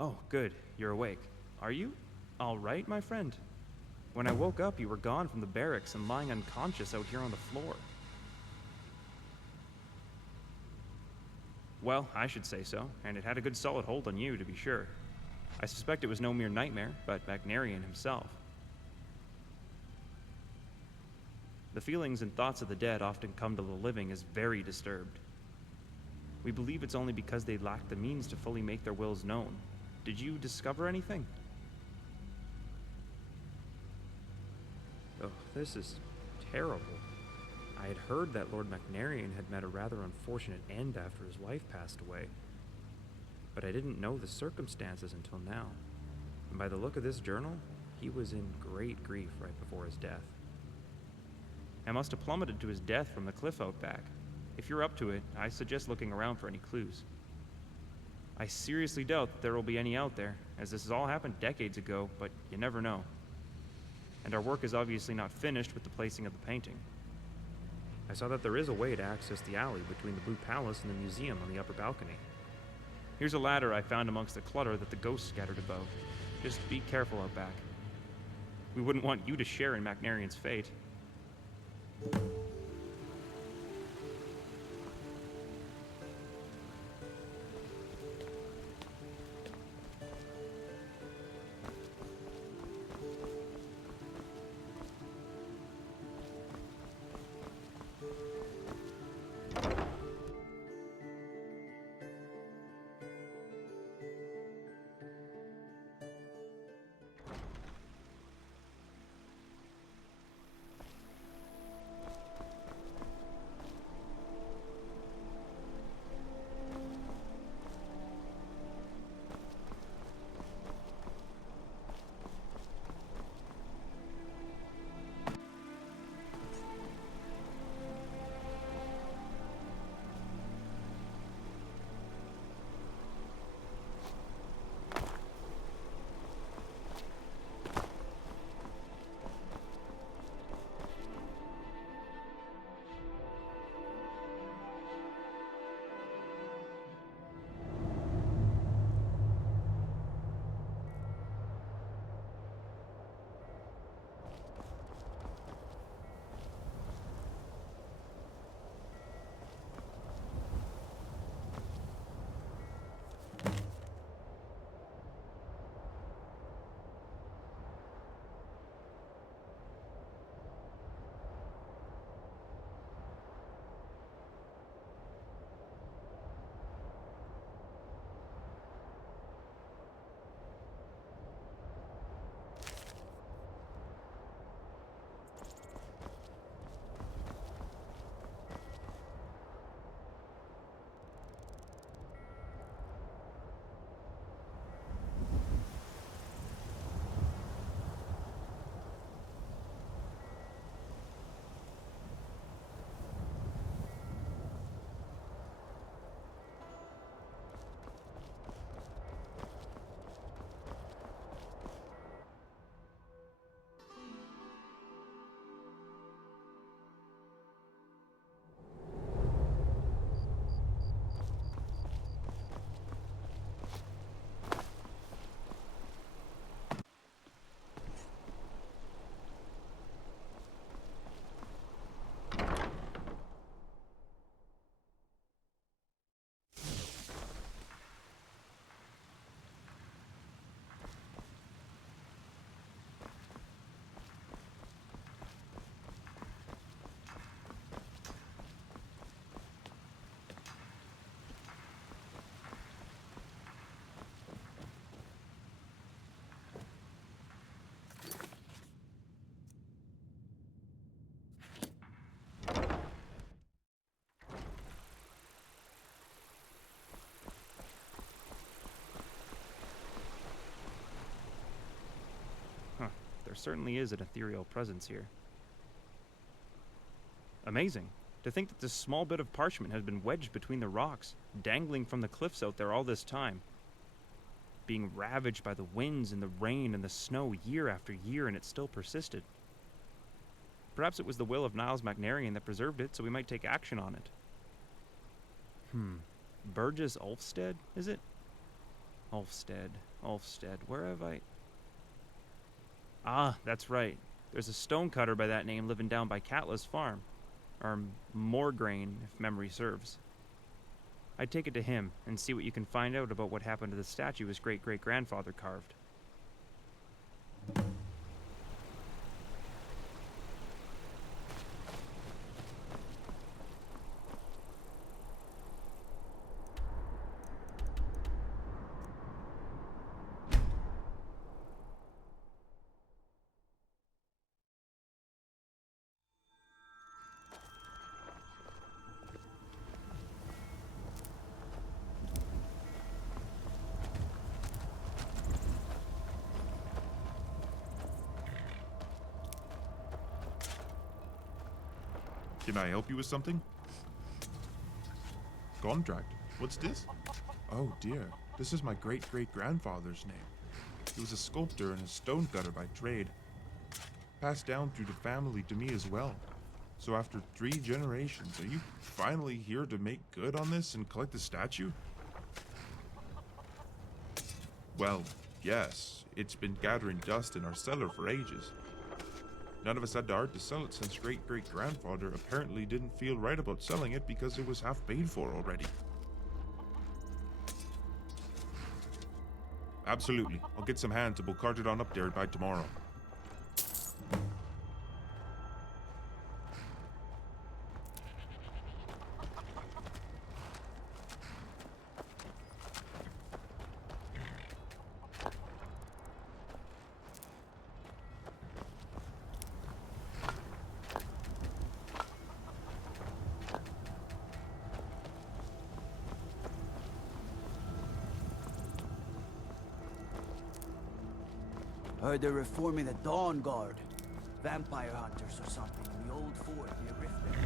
Oh, good. You're awake. Are you? All right, my friend. When I woke up, you were gone from the barracks and lying unconscious out here on the floor. Well, I should say so, and it had a good solid hold on you, to be sure. I suspect it was no mere nightmare, but Magnarian himself. The feelings and thoughts of the dead often come to the living as very disturbed. We believe it's only because they lack the means to fully make their wills known. Did you discover anything? Oh, this is terrible. I had heard that Lord Magnarian had met a rather unfortunate end after his wife passed away, but I didn't know the circumstances until now. And by the look of this journal, he was in great grief right before his death. I must have plummeted to his death from the cliff out back. If you're up to it, I suggest looking around for any clues. I seriously doubt that there will be any out there, as this has all happened decades ago, but you never know. And our work is obviously not finished with the placing of the painting. I saw that there is a way to access the alley between the Blue Palace and the museum on the upper balcony. Here's a ladder I found amongst the clutter that the ghosts scattered above. Just be careful out back. We wouldn't want you to share in Magnarian's fate. There certainly is an ethereal presence here. Amazing. To think that this small bit of parchment has been wedged between the rocks, dangling from the cliffs out there all this time. Being ravaged by the winds and the rain and the snow year after year, and it still persisted. Perhaps it was the will of Niles Magnarian that preserved it, so we might take action on it. Burgess Ulfstead, is it? Ulfstead. Ulfstead, where have I... Ah, that's right. There's a stonecutter by that name living down by Katla's farm. Or Morgraine, if memory serves. I'd take it to him and see what you can find out about what happened to the statue his great-great-grandfather carved. Can I help you with something? Contract? What's this? Oh dear, this is my great-great-grandfather's name. He was a sculptor and a stonecutter by trade. Passed down through the family to me as well. So after 3 generations, are you finally here to make good on this and collect the statue? Well, yes, it's been gathering dust in our cellar for ages. None of us had the heart to sell it since great-great-grandfather apparently didn't feel right about selling it because it was half paid for already. Absolutely. I'll get some hands and we'll cart it on up there by tomorrow. Heard they're reforming the Dawn Guard. Vampire hunters or something in the old fort near Riften.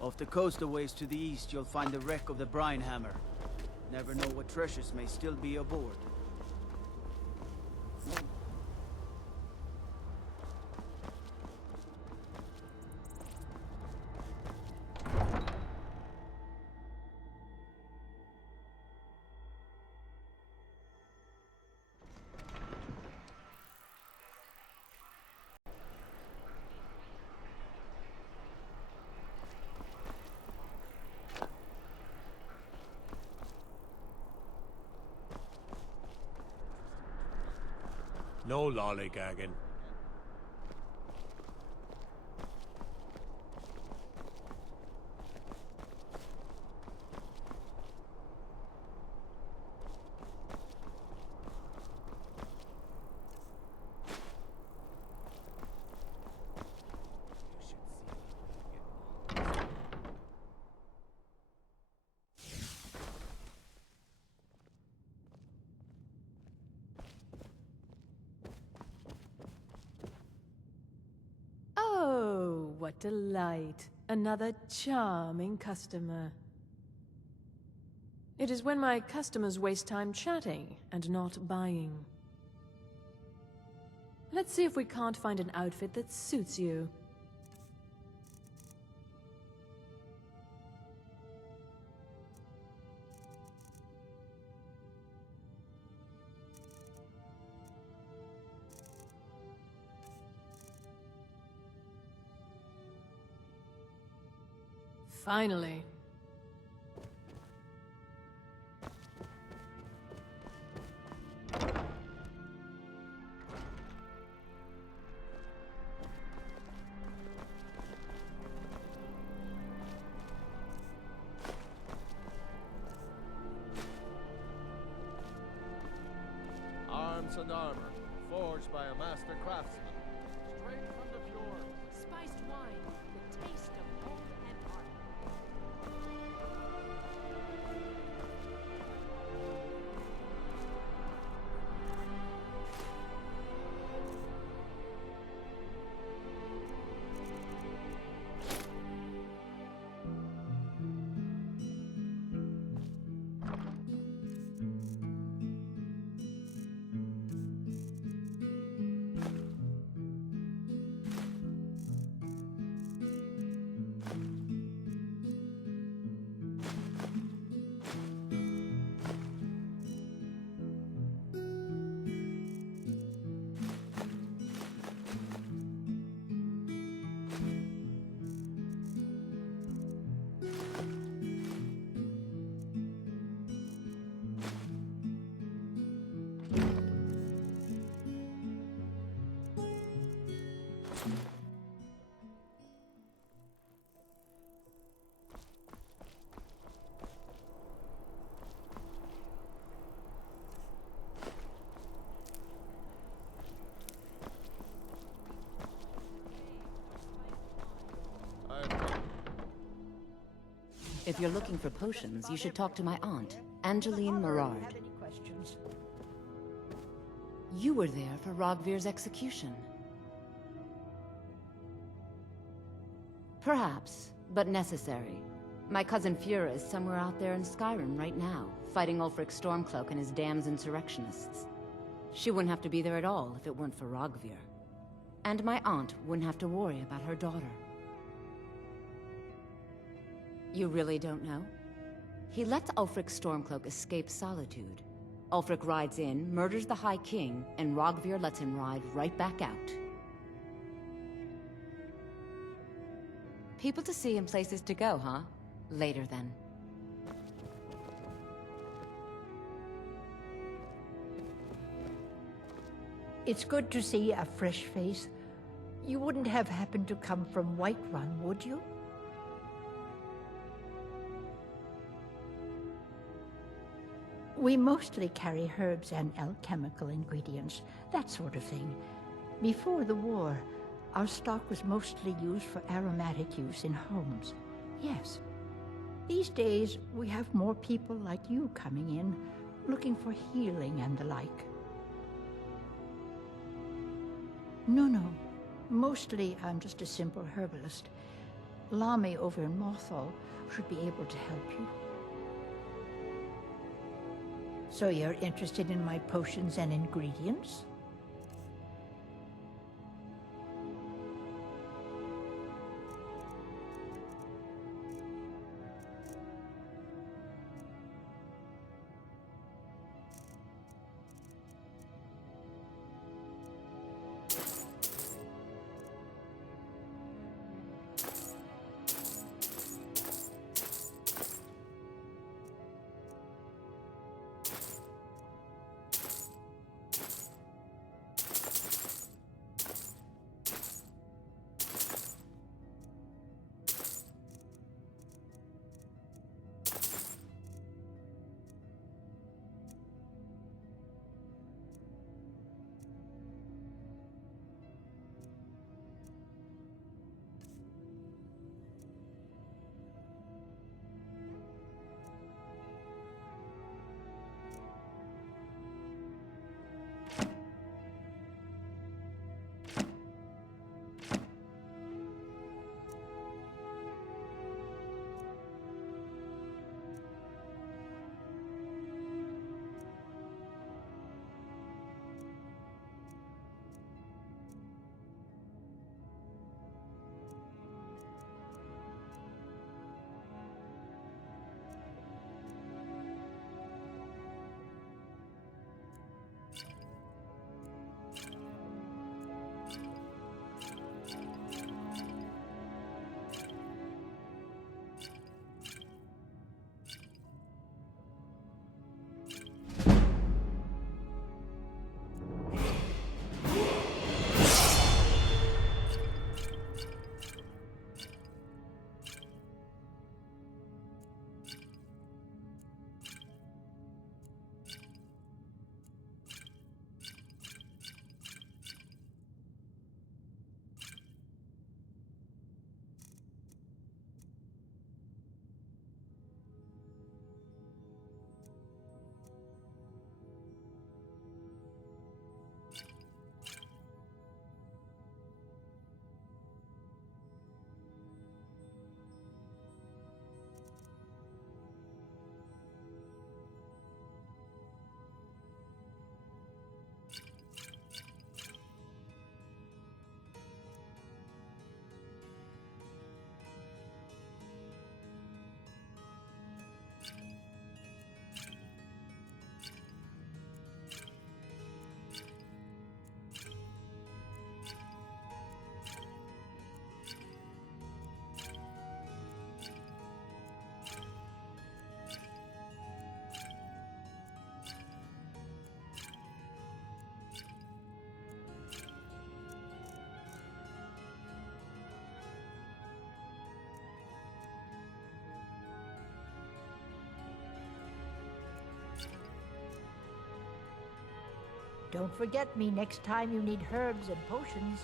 Off the coast a ways to the east, you'll find the wreck of the Brine Hammer. Never know what treasures may still be aboard. No lollygagging. Oh, what delight. Another charming customer. It is when my customers waste time chatting and not buying. Let's see if we can't find an outfit that suits you. Finally. Arms and armor, forged by a master craftsman, straight from the fjords. Spiced wine, the taste of home and art. If you're looking for potions, you should talk to my aunt, Angeline Morard. You were there for Rogvir's execution. Perhaps, but necessary. My cousin Fura is somewhere out there in Skyrim right now, fighting Ulfric Stormcloak and his damned insurrectionists. She wouldn't have to be there at all if it weren't for Rogvir. And my aunt wouldn't have to worry about her daughter. You really don't know? He lets Ulfric Stormcloak escape solitude. Ulfric rides in, murders the High King, and Rogvir lets him ride right back out. People to see and places to go, huh? Later, then. It's good to see a fresh face. You wouldn't have happened to come from Whiterun, would you? We mostly carry herbs and alchemical ingredients, that sort of thing. Before the war, our stock was mostly used for aromatic use in homes. Yes. These days, we have more people like you coming in, looking for healing and the like. No. Mostly, I'm just a simple herbalist. Lami over in Mothall should be able to help you. So you're interested in my potions and ingredients? Don't forget me next time you need herbs and potions.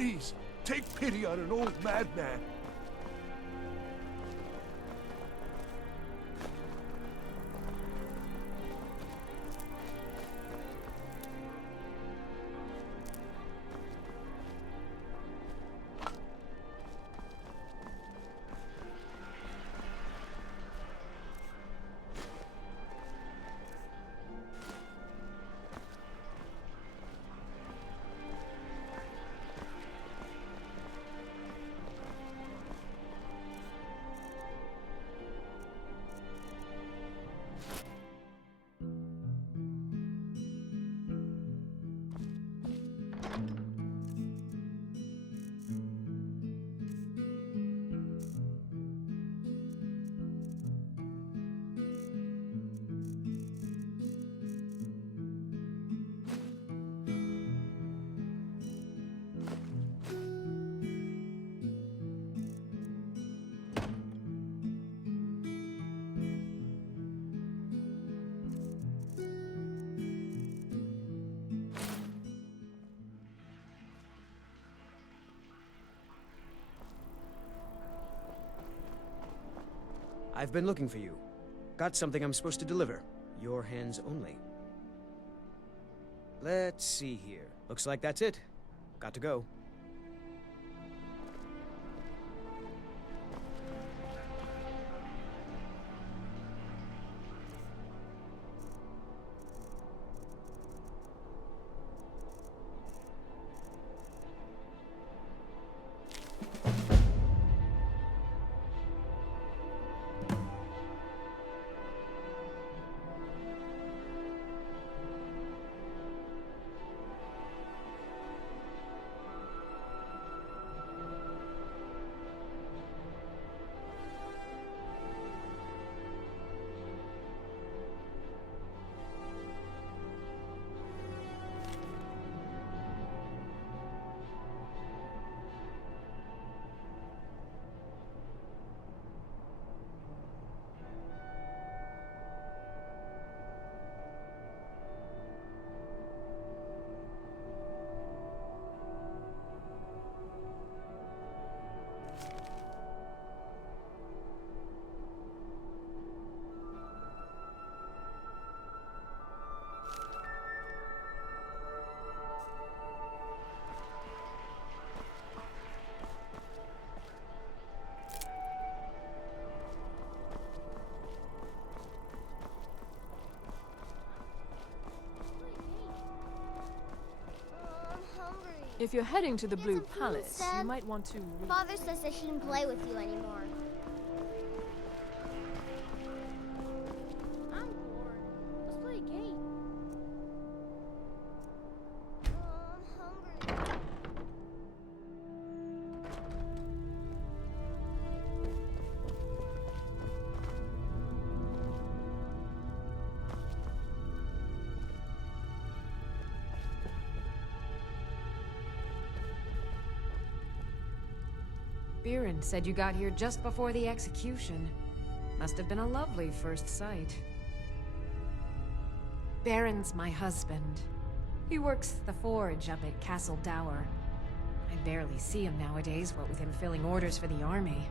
Please, take pity on an old madman. I've been looking for you. Got something I'm supposed to deliver. Your hands only. Let's see here. Looks like that's it. Got to go. If you're heading to the Get Blue some food, Palace, you Seb. might want to... Father says I shouldn't play with you anymore. I'm bored. Let's play a game. I'm hungry. Biren said you got here just before the execution. Must have been a lovely first sight. Baron's my husband. He works the forge up at Castle Dower. I barely see him nowadays, what with him filling orders for the army.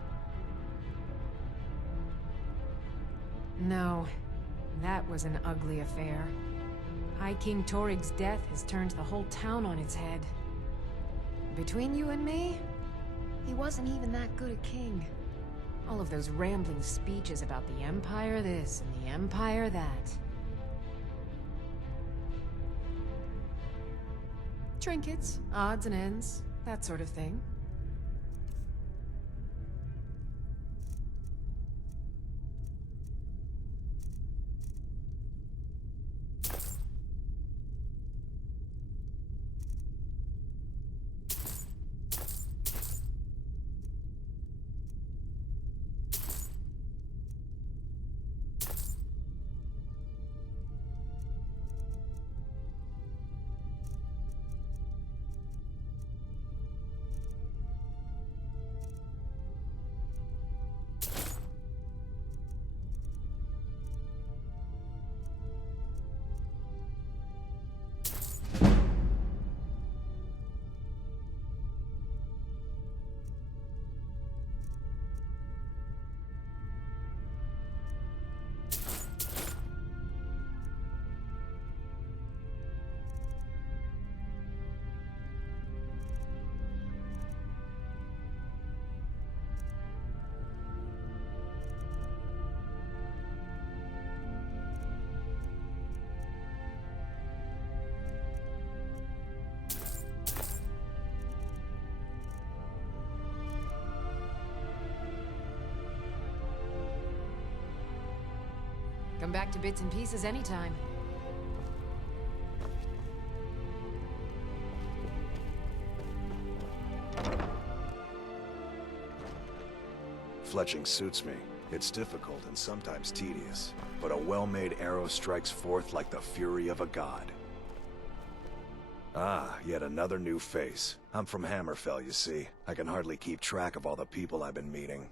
No, that was an ugly affair. High King Torig's death has turned the whole town on its head. Between you and me, he wasn't even that good a king. All of those rambling speeches about the Empire this and the Empire that. Trinkets, odds and ends, that sort of thing. Come back to bits and pieces anytime. Fletching suits me. It's difficult and sometimes tedious, but a well-made arrow strikes forth like the fury of a god. Ah, yet another new face. I'm from Hammerfell, you see. I can hardly keep track of all the people I've been meeting.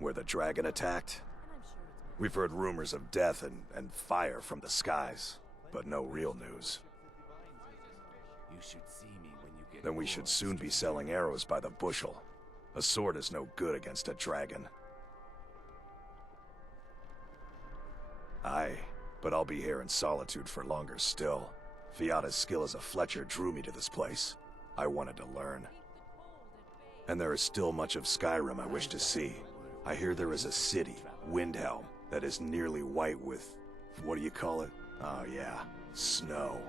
Where the dragon attacked? We've heard rumors of death and fire from the skies, but no real news. You should see me when you get. Then we should soon be selling arrows by the bushel. A sword is no good against a dragon. Aye, but I'll be here in solitude for longer still. Fiata's skill as a Fletcher drew me to this place. I wanted to learn. And there is still much of Skyrim I wish to see. I hear there is a city, Windhelm, that is nearly white with... what do you call it? Oh yeah, snow.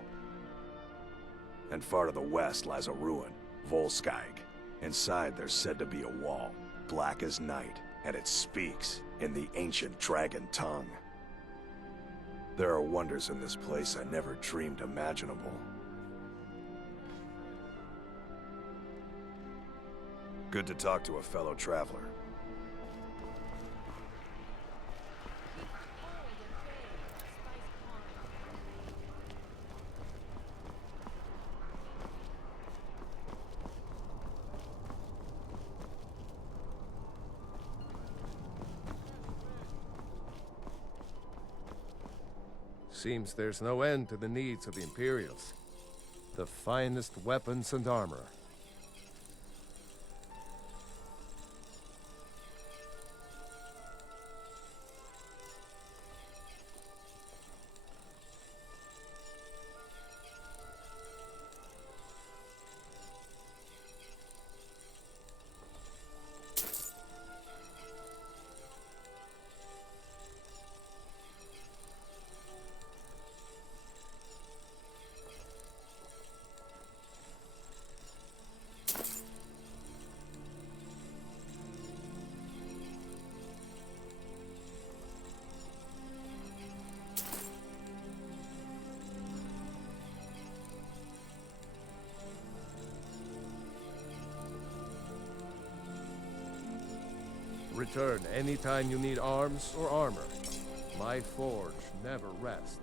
And far to the west lies a ruin, Volskag. Inside there's said to be a wall, black as night, and it speaks in the ancient dragon tongue. There are wonders in this place I never dreamed imaginable. Good to talk to a fellow traveler. Seems there's no end to the needs of the Imperials. The finest weapons and armor. Return anytime you need arms or armor. My forge never rests.